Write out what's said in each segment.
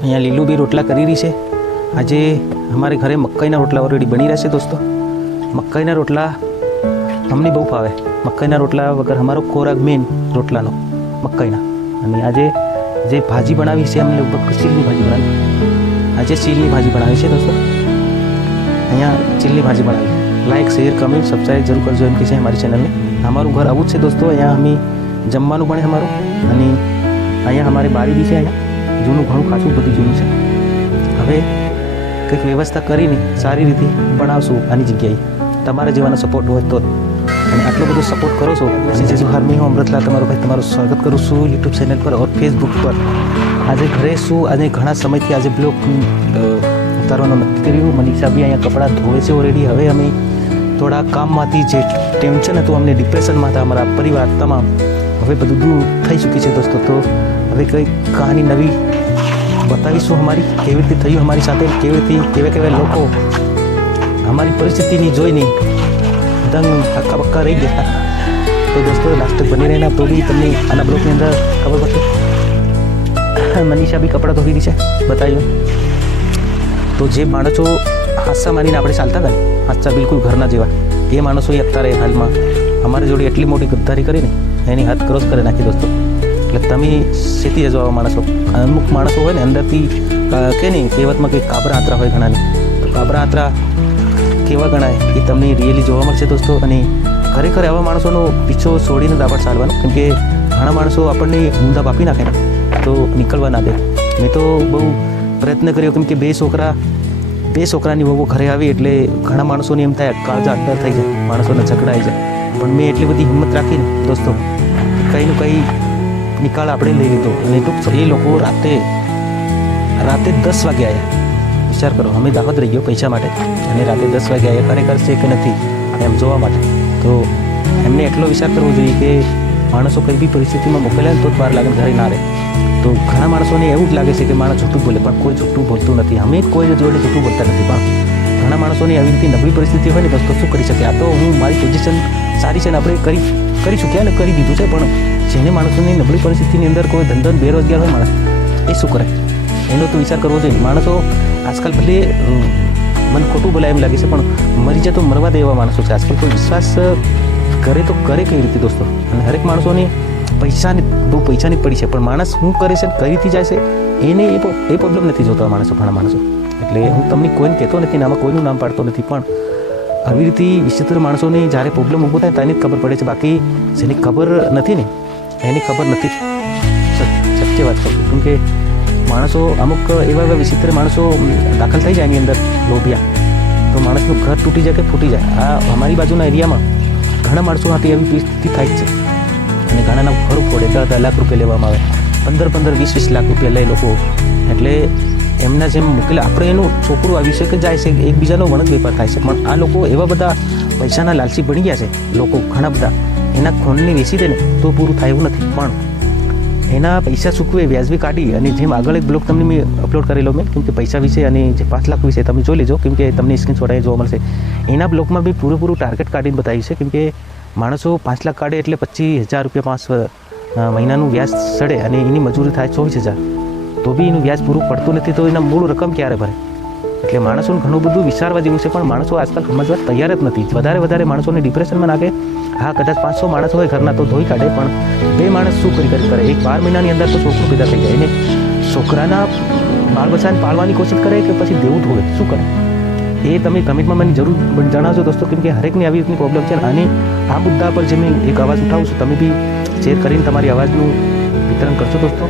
અહીંયા લીલું બી રોટલા કરી રહી છે। આજે અમારે ઘરે મકાઈના રોટલા ઓલરેડી બની રહ્યા છે દોસ્તો। મકાઈના રોટલા અમને બહુ ભાવે। મકાઈના રોટલા વગર અમારો ખોરાક મેન રોટલાનો મકાઈના। અને આજે જે ભાજી બનાવી છે અમને લગભગ ચીલની ભાજી બનાવી। આજે ચીલની ભાજી બનાવી છે દોસ્તો। અહીંયા ચીલની ભાજી બનાવી। લાઈક શેર કમેન્ટ સબસ્ક્રાઈબ જરૂર કરજો એમ કે છે અમારી ચેનલને। અમારું ઘર આવું જ છે દોસ્તો। અહીંયા અમે જમવાનું બને અમારું અને અહીંયા અમારી બારી બી છે। અહીંયા જૂનું ઘણું ખાસું બધું જૂનું છે। હવે કંઈક વ્યવસ્થા કરીને સારી રીતે બનાવશું આની જગ્યાએ। તમારા જેવાનો સપોર્ટ હોય તો અને આટલો બધો સપોર્ટ કરો છો જે હાર્મી હું અમૃતલાલ તમારો ભાઈ તમારું સ્વાગત કરું છું યુટ્યુબ ચેનલ પર ઓર ફેસબુક પર। આજે ઘરે છું આજે ઘણા સમયથી આજે બ્લોગ ઉતારવાનું નક્કી કર્યું। મનીષા બી અહીંયા કપડાં ધોવે છે ઓલરેડી। હવે અમે થોડા કામમાંથી જે ટેન્શન હતું અમને ડિપ્રેશનમાં હતા અમારા પરિવાર તમામ હવે બધું દૂર થઈ ચૂકી છે દોસ્તો। તો હવે કંઈક કહાની નવી બતાવીશું અમારી કેવી રીતે થયું અમારી સાથે કેવી રીતે કેવા લોકો અમારી પરિસ્થિતિની જોઈને દંગ હક્કા બક્કા રહી ગયા। તો દોસ્તો લાસ્ટ બની રહેના તો બી તમને આના બ્લોગની અંદર ખબર પડશે। મનીષા બી કપડાં ધોવી છે બતાવ્યું। તો જે માણસો હાસ્સા માનીને આપણે ચાલતા હતા ને હાસ્સા બિલકુલ ઘરના જેવા એ માણસો અત્યારે હાલમાં અમારી જોડે એટલી મોટી ગદ્દારી કરીને એની હાથ ક્રોસ કરી નાખી દોસ્તો। એટલે તમે સેતી જજો આવા માણસો। અમુક માણસો હોય ને અંદરથી કે નહીં કહેવતમાં કંઈક કાબરા આંતરા હોય ઘણાની તો કાબરા આંતરા કેવા ગણાય એ તમને રિયલી જોવા મળશે દોસ્તો। અને ખરેખર આવા માણસોનો પીછો છોડીને દાપડ ચાલવાનો કેમ કે ઘણા માણસો આપણને ઊંધા પાપી નાખે તો નીકળવા ના દે। મેં તો બહુ પ્રયત્ન કર્યો કેમ કે બે છોકરાની વહુ ઘરે આવી એટલે ઘણા માણસોને એમ થાય કાળજા અડ્ડર થઈ જાય માણસોને ઝઘડાઈ જાય। પણ મેં એટલી બધી હિંમત રાખીને દોસ્તો કંઈનું કંઈ નિકાલ આપણે લઈ લીધો। અને ટૂંક એ લોકો રાતે 10 વાગે આવ્યા। વિચાર કરો અમે દાહોદ રહી ગયો પૈસા માટે અને રાતે 10 વાગે આવ્યા ખરેખર છે કે નથી એમ જોવા માટે। તો એમને એટલો વિચાર કરવો જોઈએ કે માણસો કઈ બી પરિસ્થિતિમાં મોકલ્યા ને તો જ બહાર લાગે ઘરે ના રહે। તો ઘણા માણસોને એવું જ લાગે છે કે માણસ જૂઠું બોલે પણ કોઈ જૂઠું બોલતું નથી। અમે કોઈ જોડે જૂઠું બોલતા નથી પણ ઘણા માણસોની આવી રીતે નબળી પરિસ્થિતિ હોય ને તો શું કરી શકે। આ તો હું મારી પોઝિશન સારી છે ને આપણે કરી ચૂક્યા ને કરી દીધું છે। પણ જેને માણસોની નબળી પરિસ્થિતિની અંદર કોઈ ધંધો બેરોજગાર હોય માણસ એ શું કરે એનો તો વિચાર કરવો જોઈએ। માણસો આજકાલ ભલે મને ખોટું બોલાય એમ લાગે છે પણ મરી જાય તો મરવા દે એવા માણસો છે આજકાલ। કોઈ વિશ્વાસ કરે તો કરે કઈ રીતે દોસ્તો। અને હરેક માણસોની બહુ પૈસાની પડી છે પણ માણસ શું કરે છે કરીથી જાય છે એને એ પ્રોબ્લેમ નથી જોતા માણસો ઘણા માણસો। એટલે હું તમને કોઈને કહેતો નથી ને આમાં કોઈનું નામ પાડતો નથી પણ આવી રીતે વિચિત્ર માણસોની જ્યારે પ્રોબ્લેમ ઊભો થાય તેની જ ખબર પડે છે। બાકી જેની ખબર નથી ને એની ખબર નથી। સત્ય વાત કહું કેમ કે માણસો અમુક એવા વિચિત્ર માણસો દાખલ થઈ જાય એની અંદર લોભિયા તો માણસનું ઘર તૂટી જાય કે ફૂટી જાય। આ અમારી બાજુના એરિયામાં ઘણા માણસો માટે એવી પરિસ્થિતિ થાય જ છે અને ઘણાના ઘર ફોડે 10 લાખ રૂપિયા લેવામાં આવે 15 20 લાખ રૂપિયા લે લોકો। એટલે એમના જેમ મૂકેલા આપણે એનું છોકરું આવ્યું છે કે જાય છે એકબીજાનો વણજ વેપાર થાય છે। પણ આ લોકો એવા બધા પૈસાના લાલચી બની ગયા છે લોકો ઘણા બધા એના ખૂનને વેચી દે ને તો પૂરું થાય એવું નથી પણ એના પૈસા ચૂકવે વ્યાજબી કાઢી અને જેમ આગળ એક બ્લોગ તમને મેં અપલોડ કરેલો મેં કેમ કે પૈસા વિશે અને જે 5 લાખ વિશે તમે જોઈ લેજો કેમ કે તમને સ્ક્રીનશોટ જોવા મળશે। એના બ્લોગમાં બી પૂરેપૂરું ટાર્ગેટ કાઢીને બતાવ્યું છે કેમ કે માણસો 5 લાખ કાઢે એટલે 25,000 રૂપિયા મહિનાનું વ્યાજ ચડે અને એની મજૂરી થાય 24,000 તો બી એનું વ્યાજ પૂરું પડતું નથી તો એના મૂળ રકમ ક્યારે ભરે। એટલે માણસોને ઘણું બધું વિચારવા જેવું છે પણ માણસો આજકાલ સમજવા તૈયાર જ નથી। વધારે માણસોને ડિપ્રેશનમાં નાખે। હા કદાચ 500 માણસ હોય ઘરના તો ધોઈ કાઢે પણ 2 માણસ શું કરી કરે 12 મહિનાની અંદર તો છોકરું પેદા થઈ જાય એને છોકરાના બાળ બચ્ચાને પાળવાની કોશિશ કરે કે પછી દેવું ધોવે શું કરે એ તમે કમેન્ટમાં મને જરૂર જણાવજો દોસ્તો કેમ કે હરેકની આવી રીતની પ્રોબ્લેમ છે। અને આ મુદ્દા પર જે મેં એક અવાજ ઉઠાવું છું તમે બી શેર કરીને તમારી અવાજનું વિતરણ કરશો દોસ્તો।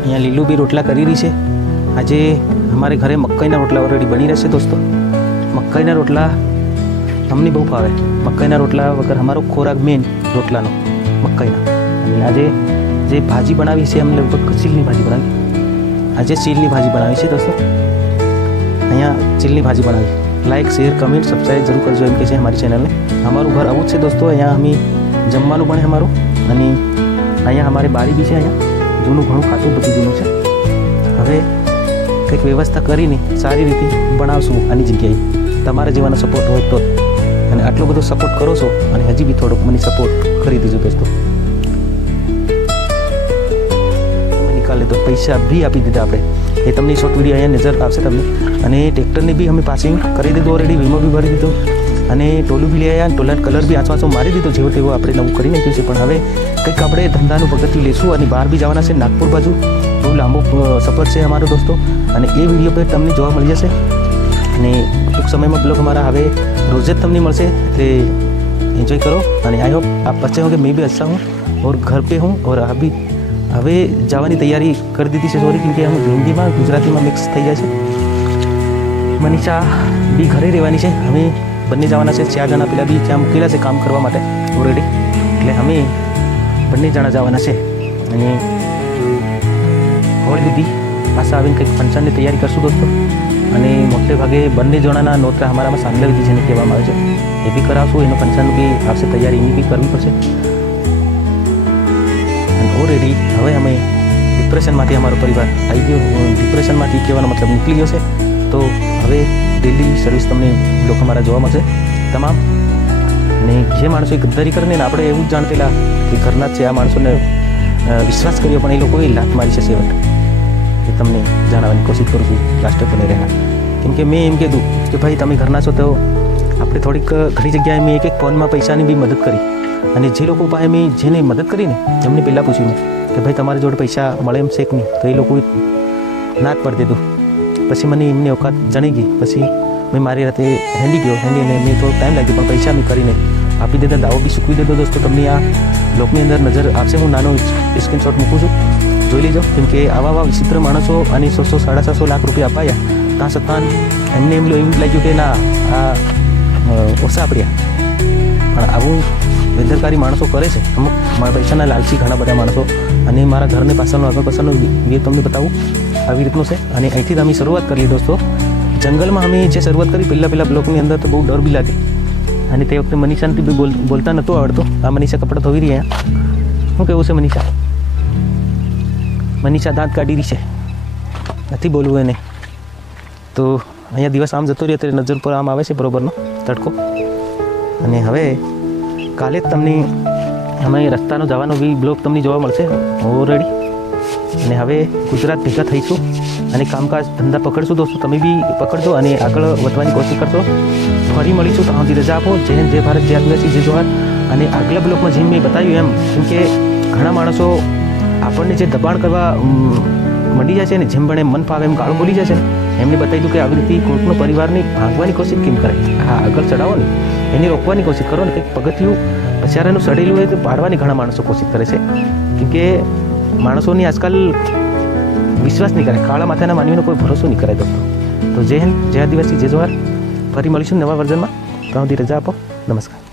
અહીંયા લીલું બી રોટલા કરી રહી છે। આજે અમારે ઘરે મકાઈના રોટલા ઓલરેડી બની રહેશે દોસ્તો। મકાઈના રોટલા અમને બહુ ભાવે। મકાઈના રોટલા વગર અમારો ખોરાક મેન રોટલાનો મકાઈના। અને આજે જે ભાજી બનાવી છે અમને લગભગ ચીલની ભાજી બનાવી। આજે ચીલની ભાજી બનાવી છે દોસ્તો। અહીંયા ચીલની ભાજી બનાવી। લાઈક શેર કમેન્ટ સબસ્ક્રાઈબ જરૂર કરજો એમ કે છે અમારી ચેનલને। અમારું ઘર આવું જ છે દોસ્તો। અહીંયા અમે જમવાનું બને અમારું અને અહીંયા અમારી બારી બી છે। અહીંયા જૂનું ઘણું ખાસું બધું જૂનું છે। હવે કંઈક વ્યવસ્થા કરીને સારી રીતે બનાવશું આની જગ્યાએ। તમારા જેવાનો સપોર્ટ હોય તો અને આટલો બધો સપોર્ટ કરો છો અને હજી બી થોડોક મને સપોર્ટ કરી દીજો દોસ્તો। તો પૈસા બી આપી દીધા આપણે, એ તમને શોર્ટ વિડીયો અહીંયા નજર આવશે તમને. અને ટ્રેક્ટરને બી અમે પાસિંગ કરી દીધું ઓલરેડી, વીમો બી ભરી દીધો અને ટોલું બી લઈ આવ્યા. ટોલાનો કલર બી આંચો મારી દીધો, જેવો તેવો આપણે નવું કરી નાખ્યું છે. પણ હવે કંઈક આપણે ધંધાનું પગથિયું લેશું અને બહાર બી જવાના છે, નાગપુર બાજુ. બહુ લાંબો સફર છે અમારો દોસ્તો, અને એ વિડીયો પર તમને જોવા મળી જશે. અને ટૂંક સમયમાં બ્લોગ અમારા હવે રોજ જ તમને મળશે, એટલે एंजॉय करो. અને आई होप आप बच्चे होंगे, मैं भी अच्छा हूँ और घर पे हूँ. और अभी હવે જવાની તૈયારી કરી દીધી છે. સોરી, કેમકે હું હિન્દીમાં ગુજરાતીમાં મિક્સ થઈ જાય છે. મનીષા બી ઘરે રહેવાની છે. અમે બંને જવાના છે, 4 જણા પેલા બી ત્યાં મૂકેલા છે કામ કરવા માટે ઓલરેડી, એટલે અમે બંને જણા જવાના છે. અને હોળી દીધી પાછા આવીને કંઈક ફંક્શનની તૈયારી કરશું દોસ્તો. અને મોટે ભાગે બંને જણાના નોતરા અમારામાં સાંગલા વિધિ જેને કહેવામાં આવે છે, એ બી કરાવશું. એનું ફંક્શન બી આવશે, તૈયારી એની બી કરવી પડશે. અને ઓલરેડી હવે અમે ડિપ્રેશનમાંથી અમારો પરિવાર આવી ગયો. ડિપ્રેશનમાંથી કહેવાનો મતલબ નીકળી ગયો છે. તો હવે ડેલી સર્વિસ તમને લોકો અમારા જોવા મળશે તમામ. અને જે માણસો એ ગદ્દારી કરીને ને આપણે એવું જ જાણતેલા કે ઘરના જ છે, આ માણસોને વિશ્વાસ કર્યો, પણ એ લોકોએ લાત મારી છે સેવટ. એ તમને જણાવવાની કોશિશ કરું છું લાસ્ટ બને રહેના. કેમ કે મેં એમ કીધું કે ભાઈ તમે ઘરના છો, તો આપણે થોડીક ઘણી જગ્યાએ મેં એક ફોનમાં પૈસાની બી મદદ કરી. અને જે લોકો પાસે મેં જેને મદદ કરીને એમને પહેલાં પૂછ્યું કે ભાઈ તમારી જોડે પૈસા મળે એમ છે કે નહીં, તો એ લોકોએ ના જ પાડી દીધું. પછી મને એમની ઓકાત જણી ગઈ. પછી મેં મારી રાતે હેંડીને મેં થોડો ટાઈમ લાગ્યો, પણ પૈસા મેં કરીને આપી દીધા. દાવો બી ચૂકવી દીધો દોસ્તો. તમને આ બ્લોગની અંદર નજર આવશે, હું નાનો સ્ક્રીનશોટ મૂકું છું, જોઈ લેજો. કેમ કે આવા વિચિત્ર માણસો અને 600-750 લાખ રૂપિયા અપાયા, ત્યાં છતાં એમને એમ એવું લાગ્યું કે ના આ ઓછા આપ્યા. પણ આવું બેદરકારી માણસો કરે છે અમુક પૈસાના લાલચી ઘણા બધા માણસો. અને મારા ઘરને પાછળનો આગળ પાછળનો વ્યૂ તમને બતાવું આવી રીતનું છે. અને અહીંથી જ અમે શરૂઆત કરી દોસ્તો. જંગલમાં અમે જે શરૂઆત કરી પહેલાં બ્લોકની અંદર, તો બહુ ડર બી લાગે. અને તે વખતે મનીષાથી બી બોલતા નહોતું આવડતું. આ મનીષા કપડાં ધોવી રહ્યા. શું કહેવું છે મનીષા? મનીષા દાંત કાઢી રહી છે, નથી બોલવું એને. તો અહીંયા દિવસ આમ જતો રહ્યો, ત્યારે નજર પર આમ આવે છે બરોબરનો તડકો. અને હવે કાલે જ તમને અમે રસ્તાનો જવાનો બી બ્લોગ તમને જોવા મળશે ઓલરેડી. અને હવે ગુજરાત ભેગા થઈશું અને કામકાજ ધંધા પકડશું દોસ્તો. તમે બી પકડજો અને આગળ વધવાની કોશિશ કરશો. ફરી મળીશું. ત્યાં સુધી રજા આપો. જય હિન્દ, જય ભારત, જય આદિવાસી, જય જોહાર. અને આગલા બ્લોગમાં જેમ મેં બતાવ્યું એમ, કેમ કે ઘણા માણસો આપણને જે દબાણ કરવા મંડી જાય છે ને, જેમ પણ મન ફાવે એમ ગાળો બોલી જાય છે ને, એમને બતાવી દઉં કે આવી રીતે કોઈકનો પરિવારની ભાંગવાની કોશિશ કેમ કરે. હા, આગળ ચડાવો ને, એને રોકવાની કોશિશ કરો ને. કંઈક પગથિયું બચારાનું સડેલું હોય તો પાડવાની ઘણા માણસો કોશિશ કરે છે. કેમ કે માણસોની આજકાલ વિશ્વાસ નહીં કરે. કાળા માથાના માનવીનો કોઈ ભરોસો નહીં કરાય દોસ્તો. તો જય હિન્દ, જય આદિવાસી, જય જોહાર. ફરી મળીશું નવા વર્ઝનમાં. ત્યાં સુધી રજા આપો. નમસ્કાર.